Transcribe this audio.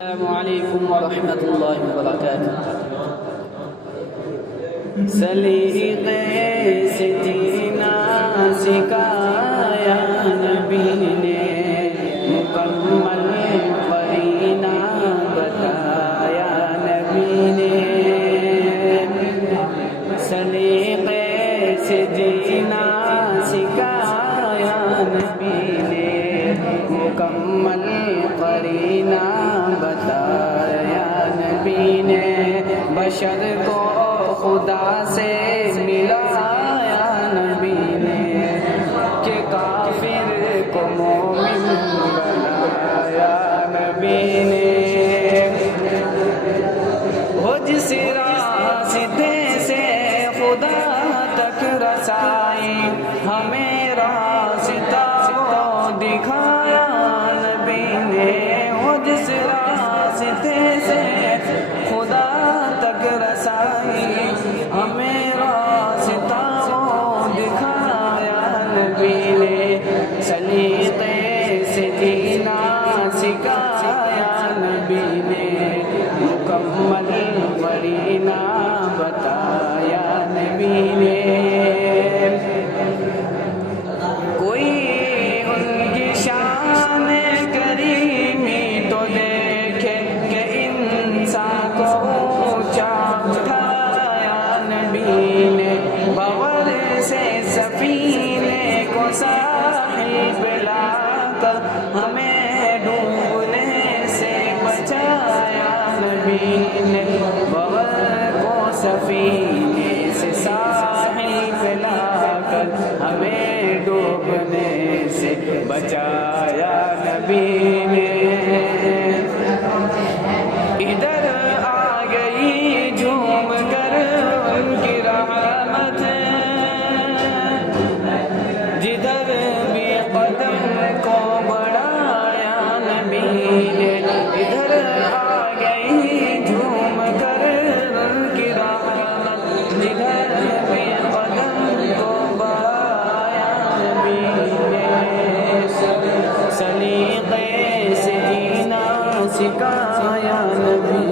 السلام علیکم ورحمۃ اللہ وبرکاتہ۔ سلیقے سے جینا سکھایا نبی نے، مکمل قرینہ بتایا نبی نے۔ سلیقے سے جینا سکھایا نبی نے، مکمل قرینہ بتایا نبی نے۔ بشر کو خدا سے ملایا نبی نے، کہ کافر کو مومن بنایا نبی نے۔ وہ جس راستے سے خدا تک رسائی، ہمیں راستہ وہ دکھایا نبی نے۔ وہ جس راستے سے خدا تک رسائی، ہمیں راستہ وہ دکھایا نبی نے۔ سلیقے سے جینا سکھایا نبی نے، مکمل قرینہ بتایا نبی نے۔ کوئی ان کی شان کریمی تو دیکھے کہ انسان کو اونچا اٹھایا نبی نے۔ بغل سے سفینے کو ساحل پہ لا کر ہمیں ڈوبنے سے بچایا نبی نے۔ بغل کو سفینے سے ساحل پہ لا کر ہمیں ڈوبنے سے بچایا نبی نے۔ ادھر آ گئی جھوم کر ان کی رحمت، جدھر بھی قدم کو بڑھایا نبی نے۔ ادھر آ گئی جھوم کر ان کی رحمت، جدھر بھی قدم کو بڑھایا نبی نے۔ سلیقے سے جینا سکھایا نبی